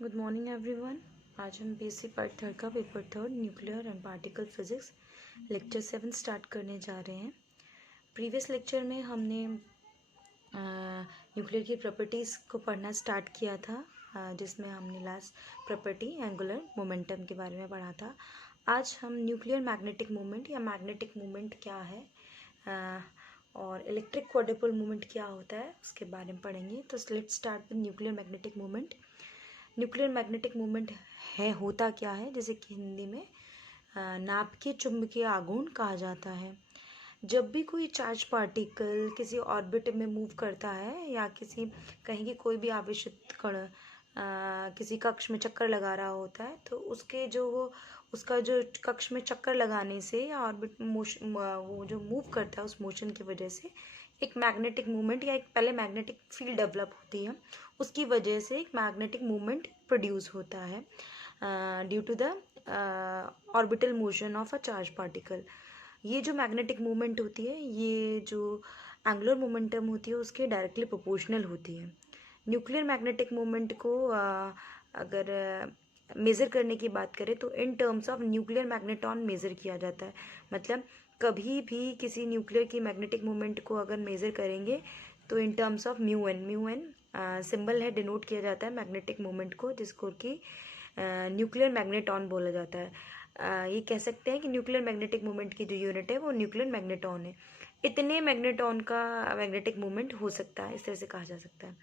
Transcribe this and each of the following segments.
Good morning everyone. आज हम BSc part third का paper third nuclear and particle physics lecture 7 start करने जा रहे हैं। प्रीवियस लेक्चर में हमने न्यूक्लियर की प्रॉपर्टीज़ को पढ़ना स्टार्ट किया था, जिसमें हमने लास्ट प्रॉपर्टी एंगुलर मोमेंटम के बारे में पढ़ा था। आज हम न्यूक्लियर मैग्नेटिक मोमेंट या मैग्नेटिक मोमेंट क्या है और इलेक्ट्रिक क्वाड्रुपल मोमेंट क्या होता है उसके बारे में पढ़ेंगे। तो let's start with nuclear magnetic moment. Nuclear magnetic moment होता क्या है, जैसे कि हिंदी में नाभिकीय चुंबकीय आघूर्ण कहा जाता है। जब भी कोई चार्ज पार्टिकल किसी ऑर्बिट में मूव करता है या कहीं की कोई भी आवेशित कण किसी कक्ष में चक्कर लगा रहा होता है, तो उसका जो कक्ष में चक्कर लगाने से या ऑर्बिट मोशन वो जो मूव करता है उस मोशन की वजह से एक मैग्नेटिक मूवमेंट या एक पहले मैग्नेटिक फील्ड डेवलप होती है, उसकी वजह से एक मैग्नेटिक मूवमेंट प्रोड्यूस होता है due to the orbital motion of a charge particle. ये जो मैग्नेटिक मूवमेंट होती है, ये जो एंगुलर मोमेंटम होती है उसके डायरेक्टली प्रोपोर्शनल होती है। न्यूक्लियर मैग्नेटिक मोमेंट को अगर मेज़र करने की बात करें तो in terms of nuclear magneton measure किया जाता है। मतलब कभी भी किसी न्यूक्लियर की मैग्नेटिक मोमेंट को अगर मेज़र करेंगे तो in terms of mu N symbol है, डिनोट किया जाता है मैग्नेटिक मोमेंट को, जिसको कि न्यूक्लियर मैग्नेटॉन बोला जाता है। ये कह सकते हैं कि न्यूक्लियर मैग्नेटिक मोमेंट की जो यूनिट है वो न्यूक्लियर मैग्नेटॉन है। इतने मैग्नेटॉन का मैग्नेटिक मोमेंट हो सकता है, इस तरह से कहा जा सकता है।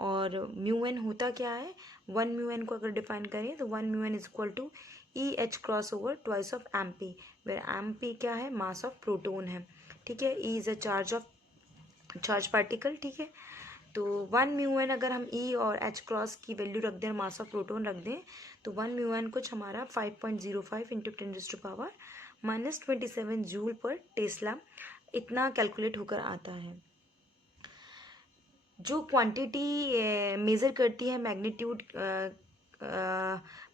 और म्यू एन होता क्या है, 1 म्यू एन को अगर डिफाइन करें तो 1 mu N is equal to E H cross over twice of M P, where M P क्या है, मास ऑफ प्रोटोन है। ठीक है, E is a charge particle. ठीक है, तो 1 म्यू एन अगर हम ई और एच क्रॉस की वैल्यू रख दें, मास ऑफ प्रोटोन रख दें, तो 1 म्यू एन कुछ हमारा 5.05 इंटू 10⁻⁻27 जूल पर टेस्ला इतना कैलकुलेट होकर आता है। जो क्वांटिटी मेज़र करती है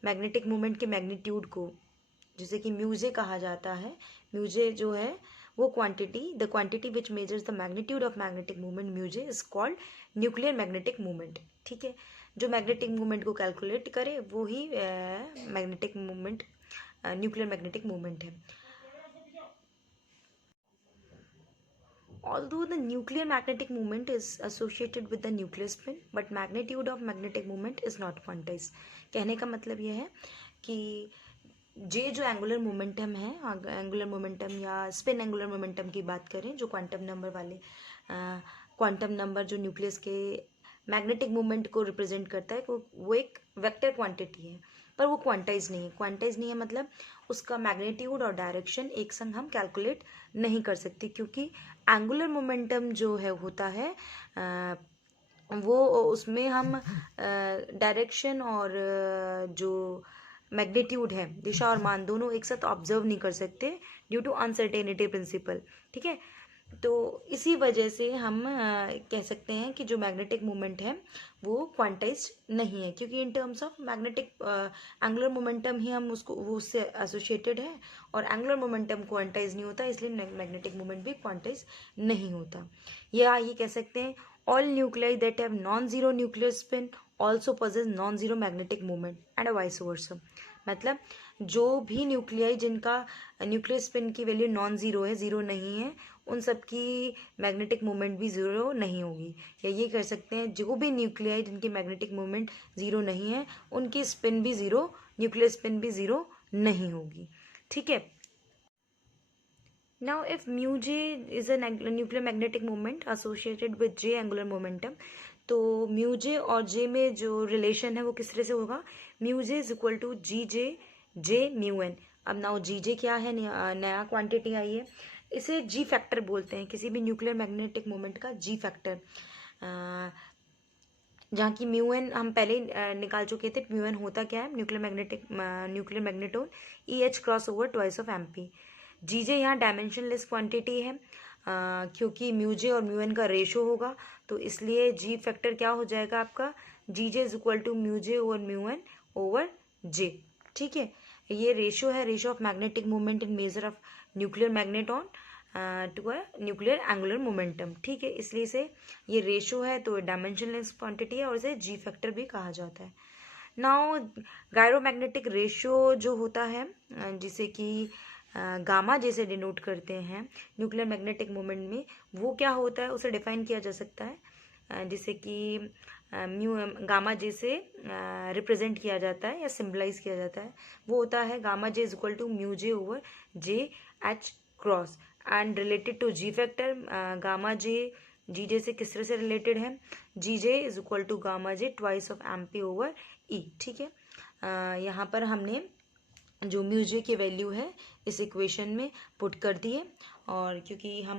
मैग्नेटिक मोमेंट के मैग्नीट्यूड को, जिसे कि म्यूजे कहा जाता है। म्यूजे जो है वो the quantity which measures the magnitude of magnetic movement mu J is called nuclear magnetic movement. ठीक है, जो मैग्नेटिक मूवमेंट को कैलकुलेट करे वो ही magnetic movement nuclear magnetic movement है। Although the nuclear magnetic moment is associated with the nuclear spin, but magnitude of magnetic moment is not quantized. कहने का मतलब यह है कि जो एंगुलर मोमेंटम है, एंगुलर मोमेंटम या स्पिन एंगुलर मोमेंटम की बात करें, जो क्वांटम नंबर जो न्यूक्लियस के मैग्नेटिक मूवमेंट को रिप्रेजेंट करता है, वो एक वेक्टर क्वांटिटी है, पर वो क्वांटाइज नहीं है। मतलब उसका मैग्नीट्यूड और डायरेक्शन एक संग हम कैलकुलेट नहीं कर सकते, क्योंकि एंगुलर मोमेंटम जो है होता है वो उसमें हम डायरेक्शन और जो मैग्नीट्यूड है, दिशा और मान, दोनों एक साथ ऑब्जर्व नहीं कर सकते ड्यू टू अनसर्टेनिटी प्रिंसिपल। ठीक है, तो इसी वजह से हम कह सकते हैं कि जो मैग्नेटिक मोमेंट है वो क्वांटाइज्ड नहीं है, क्योंकि in terms of magnetic angular momentum ही हम वो उससे एसोसिएटेड है, और एंगुलर मोमेंटम क्वांटाइज नहीं होता, इसलिए मैग्नेटिक मोमेंट भी क्वांटाइज नहीं होता। या ये कह सकते हैं all nuclei that have non zero nuclear spin also possess non zero magnetic moment and vice versa. मतलब जो भी न्यूक्लियाई जिनका न्यूक्लियर स्पिन की वैल्यू नॉन जीरो है, जीरो नहीं है, उन सब की मैग्नेटिक मोमेंट भी ज़ीरो नहीं होगी। या ये कह सकते हैं जो भी न्यूक्लियाई जिनकी मैग्नेटिक मोमेंट ज़ीरो नहीं है, उनकी स्पिन भी ज़ीरो, न्यूक्लियर स्पिन भी ज़ीरो नहीं होगी। ठीक है, now if mu J is a nuclear magnetic moment associated with J angular momentum, तो म्यू जे और जे में जो रिलेशन है वो किस तरह से होगा, mu J is equal to G J mu N. अब नाउ जी जे क्या है, नया क्वांटिटी आई है, इसे जी फैक्टर बोलते हैं, किसी भी न्यूक्लियर मैग्नेटिक मोमेंट का जी फैक्टर, जहाँ की म्यू एन हम पहले निकाल चुके थे। म्यू एन होता क्या है, nuclear magneton E H cross over twice of M P. G J यहाँ डायमेंशनलेस क्वांटिटी है, क्योंकि म्यू जे और म्यू एन का रेशो होगा, तो इसलिए जी फैक्टर क्या हो जाएगा आपका, G J is equal to mu J over mu N over J. ठीक है, ये रेशो है, ratio of magnetic moment in measure of nuclear magneton to a nuclear angular momentum. ठीक है, इसलिए से ये रेशो है तो डायमेंशनलेस क्वांटिटी है, और इसे जी फैक्टर भी कहा जाता है। नाउ गायरोमैग्नेटिक रेशियो जो होता है जिसे कि गामा जैसे डिनोट करते हैं न्यूक्लियर मैग्नेटिक मोमेंट में, वो क्या होता है उसे डिफाइन किया जा सकता है जिसे कि म्यू गामा जे से रिप्रेजेंट किया जाता है या सिम्बलाइज किया जाता है। वो होता है gamma J is equal to mu J over J H cross. And related to G factor, gamma J G J से किस तरह से रिलेटेड है, G J is equal to gamma J twice of M P over E. ठीक है, यहाँ पर हमने जो म्यू जे की वैल्यू है इस इक्वेशन में पुट कर दिए, और क्योंकि हम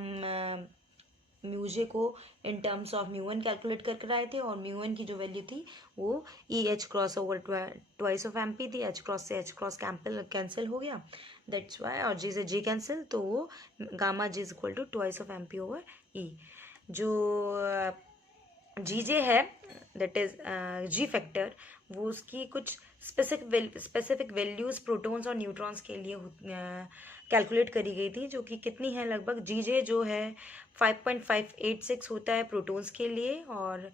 म्यू जे को इन terms of mu one calculate करके आए थे और म्यू वन की जो वैल्यू थी वो E H cross over twice of M P थी। एच क्रॉस से एच क्रॉस कैंसिल हो गया, दैट्स वाई, और जे से जे कैंसिल, तो वो gamma J is equal to twice of M P over E. जो जी जे है दैट इज जी फैक्टर, वो उसकी कुछ स्पेसिफिक वैल्यूज प्रोटॉन्स और न्यूट्रॉन्स के लिए कैलकुलेट करी गई थी, जो कि कितनी है, लगभग जी जे जो है 5.586 होता है प्रोटॉन्स के लिए, और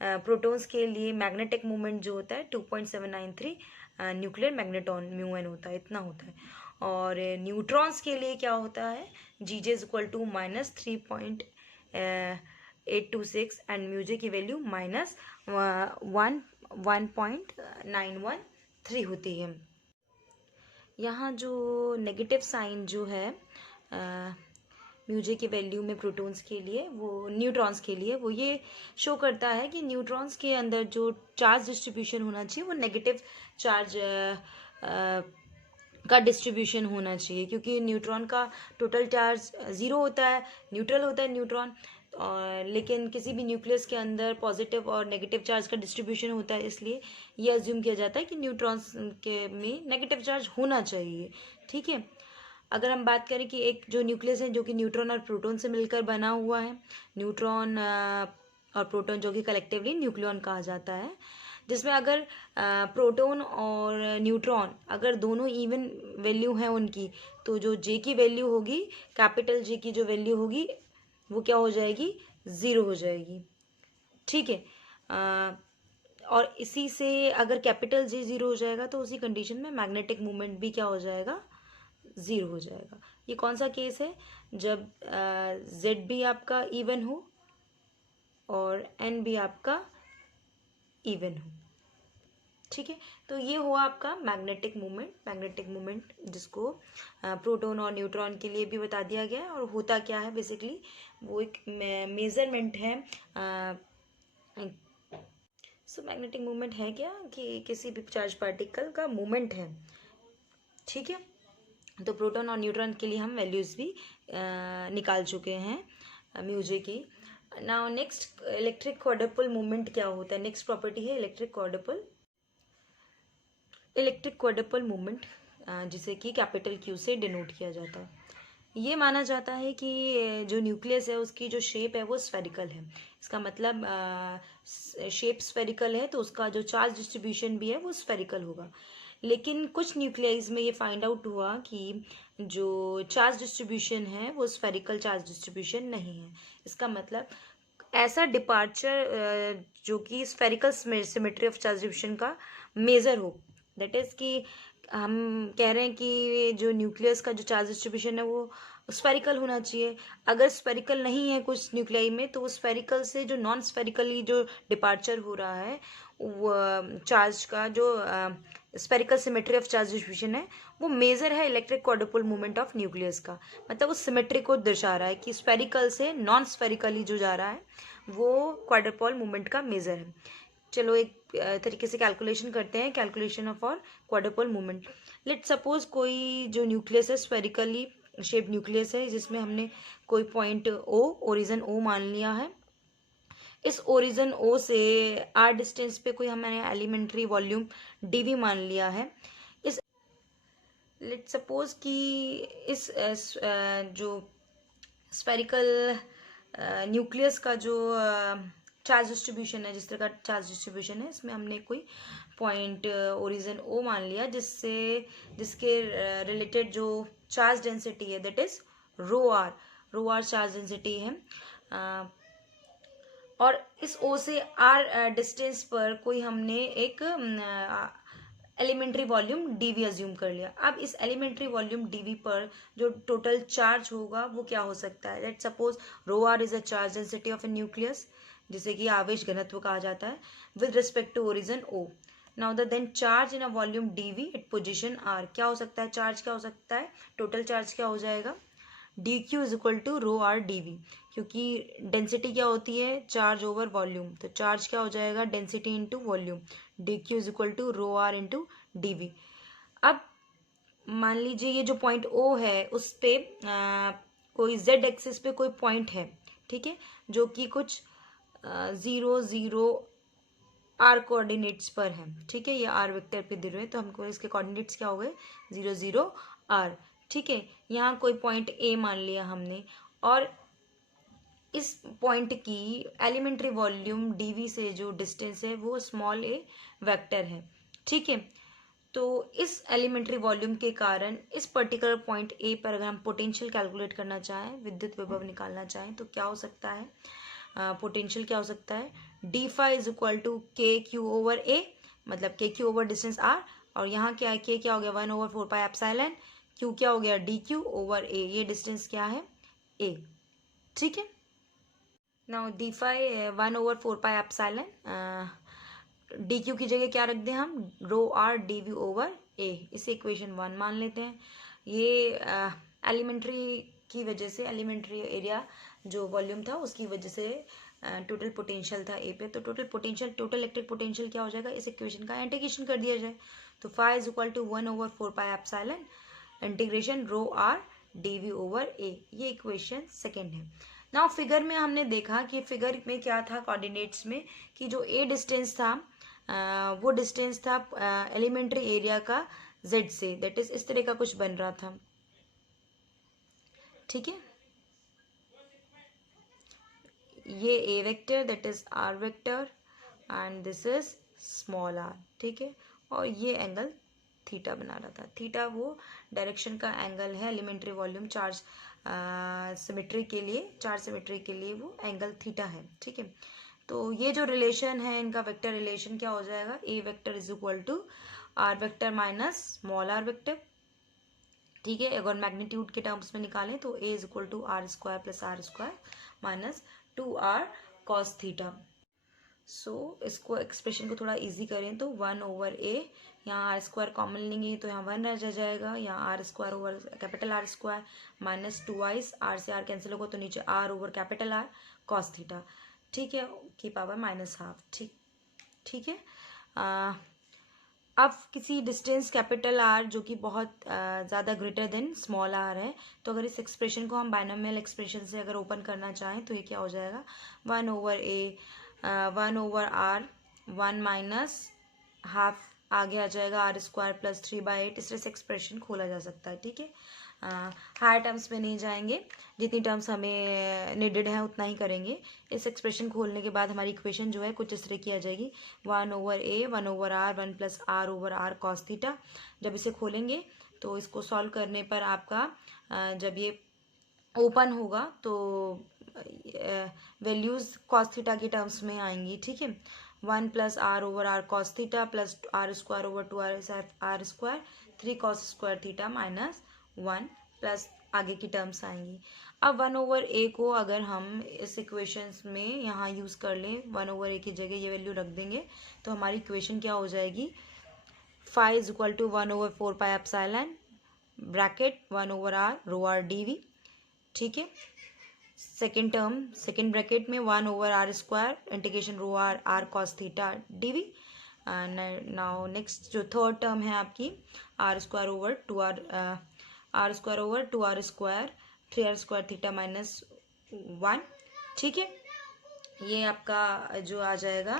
प्रोटॉन्स के लिए मैग्नेटिक मोमेंट जो होता है 2.793 न्यूक्लियर मैग्नेटॉन म्यू एन होता है, इतना होता है। और न्यूट्रॉन्स के लिए क्या होता है, G J is equal to -3.826 and mu J की वैल्यू -1.913 होती है। यहाँ जो नेगेटिव साइन जो है म्यू जे की वैल्यू में प्रोटॉन्स के लिए, वो न्यूट्रॉन्स के लिए, वो ये शो करता है कि न्यूट्रॉन्स के अंदर जो चार्ज डिस्ट्रीब्यूशन होना चाहिए वो नेगेटिव चार्ज का डिस्ट्रीब्यूशन होना चाहिए, क्योंकि न्यूट्रॉन का टोटल चार्ज 0 होता है, न्यूट्रल होता है न्यूट्रॉन, और लेकिन किसी भी न्यूक्लियस के अंदर पॉजिटिव और नेगेटिव चार्ज का डिस्ट्रीब्यूशन होता है, इसलिए ये अज्यूम किया जाता है कि न्यूट्रॉन्स के में नेगेटिव चार्ज होना चाहिए। ठीक है, अगर हम बात करें कि एक जो न्यूक्लियस है जो कि न्यूट्रॉन और प्रोटॉन से मिलकर बना हुआ है, न्यूट्रॉन और प्रोटॉन जो कि कलेक्टिवली न्यूक्लियॉन कहा जाता है, जिसमें अगर प्रोटॉन और न्यूट्रॉन अगर दोनों इवन वैल्यू हैं उनकी, तो जो जे की वैल्यू होगी, कैपिटल जे की जो वैल्यू होगी वो क्या हो जाएगी, 0 हो जाएगी। ठीक है, और इसी से अगर कैपिटल जे 0 हो जाएगा तो उसी कंडीशन में मैग्नेटिक मोमेंट भी क्या हो जाएगा, 0 हो जाएगा। ये कौन सा केस है, जब जेड भी आपका इवन हो और एन भी आपका इवन हो। ठीक है, तो ये हुआ आपका मैग्नेटिक मोमेंट जिसको प्रोटॉन और न्यूट्रॉन के लिए भी बता दिया गया है। और होता क्या है बेसिकली, वो एक मेजरमेंट है। सो मैग्नेटिक मोमेंट है क्या कि किसी भी चार्ज पार्टिकल का मोमेंट है। ठीक है, तो प्रोटॉन और न्यूट्रॉन के लिए हम वैल्यूज भी निकाल चुके हैं म्यू जे की। Now next, electric quadruple moment क्या होता है, नेक्स्ट प्रॉपर्टी है इलेक्ट्रिक क्वाड्रुपल मोमेंट, जिसे कि कैपिटल क्यू से डिनोट किया जाता है। ये माना जाता है कि जो न्यूक्लियस है उसकी जो शेप है वो स्फेरिकल है। इसका मतलब शेप स्फेरिकल है तो उसका जो चार्ज डिस्ट्रीब्यूशन भी है वो स्फेरिकल होगा। लेकिन कुछ न्यूक्लियस में ये फाइंड आउट हुआ कि जो चार्ज डिस्ट्रीब्यूशन है वो स्फेरिकल चार्ज डिस्ट्रीब्यूशन नहीं है। इसका मतलब ऐसा डिपार्चर जो कि spherical symmetry of charge distribution का मेजर हो, दैट इज कि हम कह रहे हैं कि जो न्यूक्लियस का जो चार्ज डिस्ट्रीब्यूशन है वो स्फेरिकल होना चाहिए। अगर स्फेरिकल नहीं है कुछ न्यूक्लियाई में, तो वो स्फेरिकल से जो नॉन स्फेरिकली जो डिपार्चर हो रहा है वो चार्ज का जो spherical symmetry of charge distribution है वो मेजर है electric quadruple moment of nucleus का। मतलब उस सिमेट्री को दर्शा रहा है कि स्फेरिकल से नॉन स्फेरिकली जो जा रहा है वो क्वाड्रुपल मोमेंट का मेजर है। चलो एक तरीके से कैलकुलेशन करते हैं, कैलकुलेशन ऑफ और क्वाड्रुपल मोमेंट। लेट सपोज कोई जो न्यूक्लियस है स्फेरिकली शेप न्यूक्लियस है, जिसमें हमने कोई पॉइंट ओ ओरिजिन ओ मान लिया है। इस ओरिजिन ओ से आर डिस्टेंस पे कोई हमने एलिमेंट्री वॉल्यूम डी वी मान लिया है। इस लेट सपोज कि इस जो स्फेरिकल न्यूक्लियस का जो चार्ज डिस्ट्रीब्यूशन है, जिस तरह का चार्ज डिस्ट्रीब्यूशन है, इसमें हमने कोई पॉइंट ओरिजिन ओ मान लिया जिसके रिलेटेड जो चार्ज डेंसिटी है that is rho R charge density है। और इस O से R डिस्टेंस पर कोई हमने एक एलिमेंट्री वॉल्यूम dv अज्यूम कर लिया। अब इस एलिमेंट्री वॉल्यूम dv पर जो टोटल चार्ज होगा वो क्या हो सकता है। Let suppose rho R is a charge density of a nucleus, जिसे कि आवेश घनत्व कहा जाता है, with respect to origin O। Now the then charge in a volume dv at position r, क्या हो सकता है, चार्ज क्या हो सकता है, टोटल चार्ज क्या हो जाएगा, dq is equal to rho R dv, क्योंकि डेंसिटी क्या होती है, चार्ज ओवर वॉल्यूम, तो चार्ज क्या हो जाएगा, density into volume, dq is equal to rho R into dv। अब मान लीजिए ये जो पॉइंट O है उस पे कोई z एक्सिस पे कोई पॉइंट है, ठीक है, जो कि कुछ 0 0 r कोऑर्डिनेट्स पर है, ठीक है, ये r वेक्टर पे दे रहे हैं, तो हमको इसके कोऑर्डिनेट्स क्या हो गए, 0 0 r, ठीक है। यहाँ कोई पॉइंट A मान लिया हमने, और इस पॉइंट की एलिमेंट्री वॉल्यूम dv से जो डिस्टेंस है वो स्मॉल a वेक्टर है, ठीक है। तो इस एलिमेंट्री वॉल्यूम के कारण इस पर्टिकुलर पॉइंट A पर अगर हम पोटेंशियल कैलकुलेट करना चाहें, विद्युत विभव निकालना चाहें, तो क्या हो सकता है, पोटेंशियल क्या हो सकता है, D phi is equal to K Q over A, मतलब K Q over distance r, और यहाँ क्या है, के क्या हो गया 1/4 एप्सिलॉन, क्यू क्या हो गया डी क्यू ओवर ए, ये डिस्टेंस क्या है a, ठीक है। Now D phi 1/4 epsilon, D Q की जगह क्या रख दें हम, rho R D V over A, इसे इक्वेशन 1 मान लेते हैं। ये एलिमेंट्री की वजह से, एलिमेंट्री एरिया जो वॉल्यूम था उसकी वजह से टोटल पोटेंशियल था ए पे, तो total potential, total electric potential क्या हो जाएगा, इस इक्वेशन का इंटीग्रेशन कर दिया जाए, तो phi is equal to 1/4 epsilon integration rho R D V over A, ये इक्वेशन सेकेंड है। नाउ फिगर में हमने देखा कि फिगर में क्या था कोऑर्डिनेट्स में, कि जो ए डिस्टेंस था वो डिस्टेंस था एलिमेंट्री एरिया का z से, दैट इज इस तरह का कुछ बन रहा था, ठीक है। ये a vector that is r vector and this is small r, ठीक है, और ये एंगल थीटा बना रहा था। थीटा वो डायरेक्शन का एंगल है एलिमेंट्री वॉल्यूम चार्ज सिमेट्री के लिए, चार्ज सिमेट्री के लिए वो एंगल थीटा है, ठीक है। तो ये जो रिलेशन है इनका वेक्टर रिलेशन क्या हो जाएगा, A vector is equal to R vector minus small R vector, ठीक है। अगर मैग्नीट्यूड के टर्म्स में निकालें तो A is equal to R square plus R square minus 2r cos theta. So इसको एक्सप्रेशन को थोड़ा इजी करें तो 1/a, यहाँ आर स्क्वायर कॉमन लेंगे तो यहाँ 1 रह जाएगा, यहाँ R square over capital R square minus 2i, R से आर कैंसिल होगा तो नीचे R over capital R cos theta, ठीक है, की पावर -12, ठीक है। अब किसी डिस्टेंस कैपिटल आर जो कि बहुत ज़्यादा ग्रेटर देन स्मॉल आर है, तो अगर इस एक्सप्रेशन को हम बाइनोमियल एक्सप्रेशन से अगर ओपन करना चाहें तो ये क्या हो जाएगा, 1/a 1/r 1 माइनस हाफ आगे आ जाएगा आर स्क्वायर प्लस 3/8, इस तरह से एक्सप्रेशन खोला जा सकता है, ठीक है। हायर टर्म्स में नहीं जाएंगे, जितनी टर्म्स हमें नीडेड है उतना ही करेंगे। इस एक्सप्रेशन खोलने के बाद हमारी इक्वेशन जो है कुछ इस तरह की आ जाएगी, 1/a 1/r 1 plus R over R cos theta. जब इसे खोलेंगे तो इसको सॉल्व करने पर आपका जब ये ओपन होगा तो वैल्यूज कॉस थीटा की टर्म्स में आएंगी, ठीक है। 1 plus R over R cos theta plus R square over 2r R square 3 cos square theta minus 1 plus आगे की टर्म्स आएंगी। अब 1/a को अगर हम इस इक्वेशंस में यहाँ यूज़ कर लें, 1/a की जगह ये वैल्यू रख देंगे तो हमारी इक्वेशन क्या हो जाएगी, phi is equal to 1/4 epsilon bracket 1/r rho R D V, ठीक है। सेकेंड टर्म सेकेंड ब्रैकेट में 1/r square integration rho R R cos theta D V. Now next जो थर्ड टर्म है आपकी R square over 2r square 3r square theta minus 1, ठीक है। ये आपका जो आ जाएगा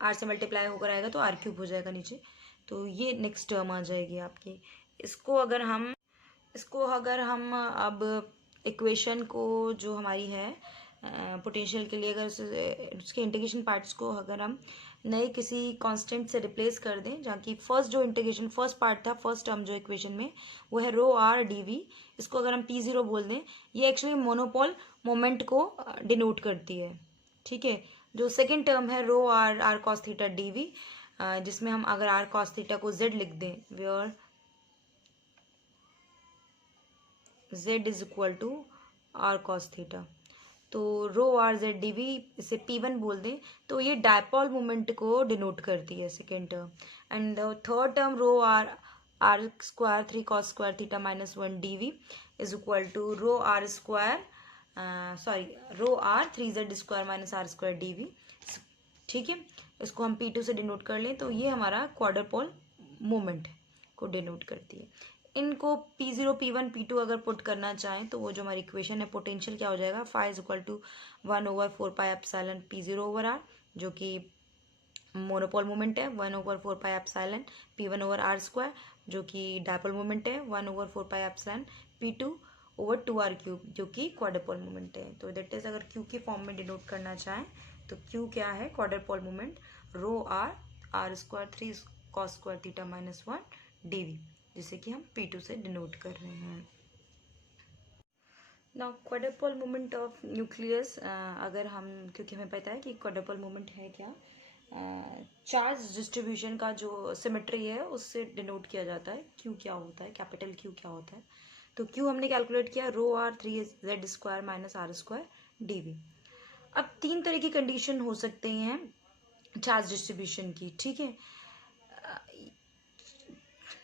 r से मल्टीप्लाई होकर आएगा तो r क्यूब हो जाएगा नीचे, तो ये नेक्स्ट टर्म आ जाएगी आपकी। इसको अगर हम अब इक्वेशन को जो हमारी है पोटेंशियल के लिए, अगर उसके इंटीग्रेशन पार्ट्स को अगर हम नए किसी कांस्टेंट से रिप्लेस कर दें, जहाँ की फर्स्ट पार्ट था, फर्स्ट टर्म जो इक्वेशन में वो है रो आर डी वी, इसको अगर हम P0 बोल दें, ये एक्चुअली मोनोपोल मोमेंट को डिनोट करती है, ठीक है। जो सेकेंड टर्म है rho R R cos theta D V, जिसमें हम अगर आर कॉस थीटा को जेड लिख दें, where Z is equal to R cos theta, तो rho R Z D V इसे P1 बोल दें, तो ये डायपोल मोमेंट को डिनोट करती है second term. And the third term rho R R square 3 cos square theta minus 1 D V is equal to rho R square rho R 3z square minus R square D V. ठीक है, इसको हम P2 से denote कर लें, तो ये हमारा क्वाड्रपोल मोमेंट को डिनोट करती है। इनको P0 P1 P2 अगर पुट करना चाहें तो वो जो हमारी इक्वेशन है, पोटेंशियल क्या हो जाएगा, phi is equal to 1/4 pi epsilon P0 over R, जो कि मोनोपोल मोमेंट है, 1/4 pi epsilon P1 over R square, जो कि डायपोल मोमेंट है, 1/4 pi epsilon P2 over 2r cube, जो कि क्वाड्रपोल मोमेंट है। तो दैट इज अगर Q की फॉर्म में डिनोट करना चाहें तो Q क्या है, quadrupole moment rho R R square 3 cos square theta minus 1 D, जिसे कि हम P2 से डिनोट कर रहे हैं। Now quadrupole moment of nucleus, अगर हम, क्योंकि हमें पता है कि क्वाड्रपोल मोमेंट है क्या, चार्ज डिस्ट्रीब्यूशन का जो सिमेट्री है उससे डिनोट किया जाता है। Q क्या होता है, कैपिटल Q क्या होता है, तो Q हमने कैलकुलेट किया rho R 3z square minus R square D V. अब तीन तरह की कंडीशन हो सकते हैं चार्ज डिस्ट्रीब्यूशन की, ठीक है।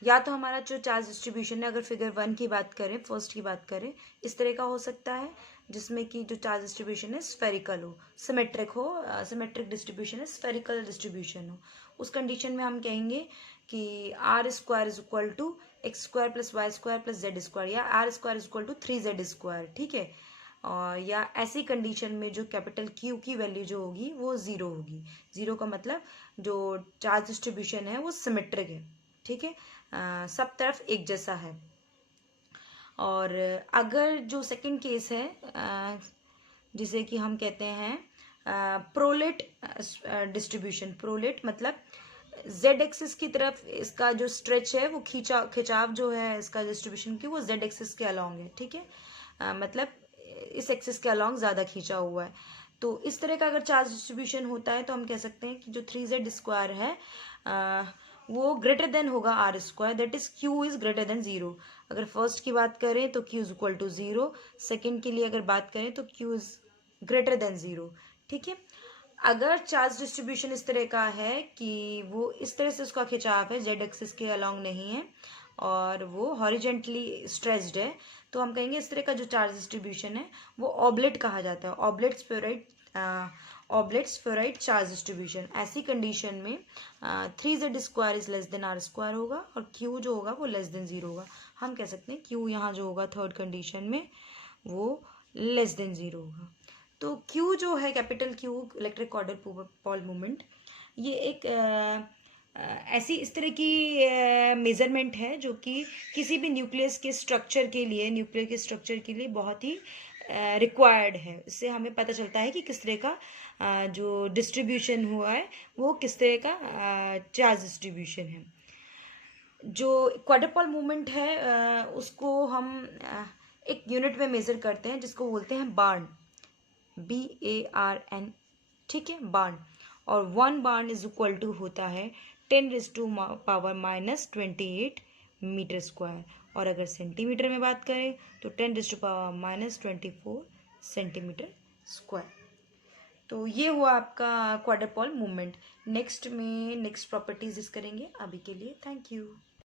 या तो हमारा जो चार्ज डिस्ट्रीब्यूशन है, अगर फिगर 1 की बात करें, फर्स्ट की बात करें, इस तरह का हो सकता है जिसमें कि जो चार्ज डिस्ट्रीब्यूशन है स्फेरिकल हो, सिमेट्रिक हो, सिमेट्रिक डिस्ट्रीब्यूशन है, स्फेरिकल डिस्ट्रीब्यूशन हो। उस कंडीशन में हम कहेंगे कि R square is equal to X square plus Y square plus Z square, या R square is equal to 3z square, ठीक है। और या ऐसी कंडीशन में जो कैपिटल Q की वैल्यू जो होगी वो ज़ीरो होगी। ज़ीरो का मतलब जो चार्ज डिस्ट्रीब्यूशन है वो सिमेट्रिक है, ठीक है, सब तरफ एक जैसा है। और अगर जो सेकंड केस है, जिसे कि हम कहते हैं प्रोलेट डिस्ट्रीब्यूशन, प्रोलेट मतलब जेड एक्सिस की तरफ इसका जो स्ट्रेच है वो खिंचाव जो है इसका डिस्ट्रीब्यूशन की वो जेड एक्सिस के अलॉन्ग है, ठीक है, मतलब इस एक्सिस के अलॉन्ग ज़्यादा खींचा हुआ है। तो इस तरह का अगर चार्ज डिस्ट्रीब्यूशन होता है तो हम कह सकते हैं कि जो 3z स्क्वायर है वो ग्रेटर देन होगा R square, that is Q is greater than 0। अगर फर्स्ट की बात करें तो Q is equal to 0, second के लिए अगर बात करें तो Q इज ग्रेटर देन 0, ठीक है। अगर चार्ज डिस्ट्रीब्यूशन इस तरह का है कि वो इस तरह से उसका खिंचाव है, जेड एक्सिस के अलॉन्ग नहीं है और वो हॉरिजेंटली स्ट्रेच्ड है, तो हम कहेंगे इस तरह का जो चार्ज डिस्ट्रीब्यूशन है वो ऑब्लेट कहा जाता है, ऑब्लेट स्फेरॉइड चार्ज डिस्ट्रीब्यूशन। ऐसी कंडीशन में 3z square is less than R square होगा और Q जो होगा वो लेस देन 0 होगा। हम कह सकते हैं Q यहाँ जो होगा थर्ड कंडीशन में वो लेस देन 0 होगा। तो Q जो है, कैपिटल Q इलेक्ट्रिक क्वाड्रपोल मोमेंट, ये एक ऐसी इस तरह की मेजरमेंट है जो कि किसी भी न्यूक्लियस के स्ट्रक्चर के लिए बहुत ही रिक्वायर्ड है। इससे हमें पता चलता है कि किस तरह का जो डिस्ट्रीब्यूशन हुआ है वो किस तरह का चार्ज डिस्ट्रीब्यूशन है। जो क्वाड्रपोल मूवमेंट है उसको हम एक यूनिट में मेजर करते हैं जिसको बोलते हैं बार्न, BARN, ठीक है, बार्न। और 1 बार्न इज इक्वल टू होता है 10⁻⁻28 मीटर स्क्वायर, और अगर सेंटीमीटर में बात करें तो 10⁻⁻24 सेंटीमीटर स्क्वायर। तो ये हुआ आपका क्वाड्रपोल मूवमेंट। नेक्स्ट प्रॉपर्टीज करेंगे। अभी के लिए थैंक यू।